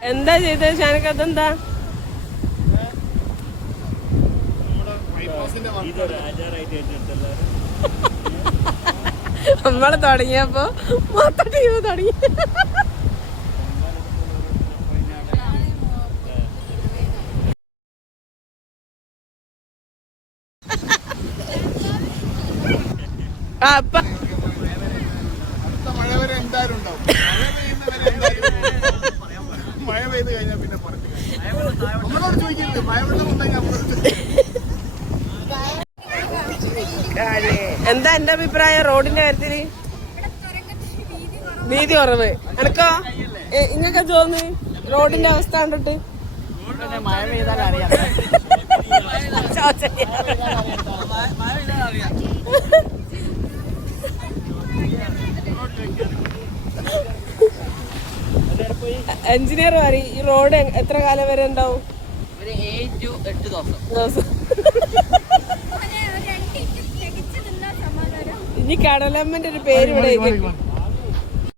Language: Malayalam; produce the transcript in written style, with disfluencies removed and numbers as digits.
എന്താ ചെയ്തത് ഷാനക്ക്? അതെന്താ? നമ്മള് തുടങ്ങിയപ്പോ മൊത്തം ടീം തുടങ്ങി. എന്താ എന്റെ അഭിപ്രായം റോഡിന്റെ കാര്യത്തില്? നീതി കുറവ്. എനക്കോ ഇങ്ങൊക്കെ തോന്നി റോഡിന്റെ അവസ്ഥ കണ്ടിട്ട്? മഴ പെയ്താൽ അറിയാം. എഞ്ചിനീയർ പറയും ഈ റോഡ് എത്ര കാലം വരെ ഉണ്ടാവും? 7 to 8 ദിവസം. ഇനി കടലമ്മന്റെ ഒരു പേര് ഇവിടെ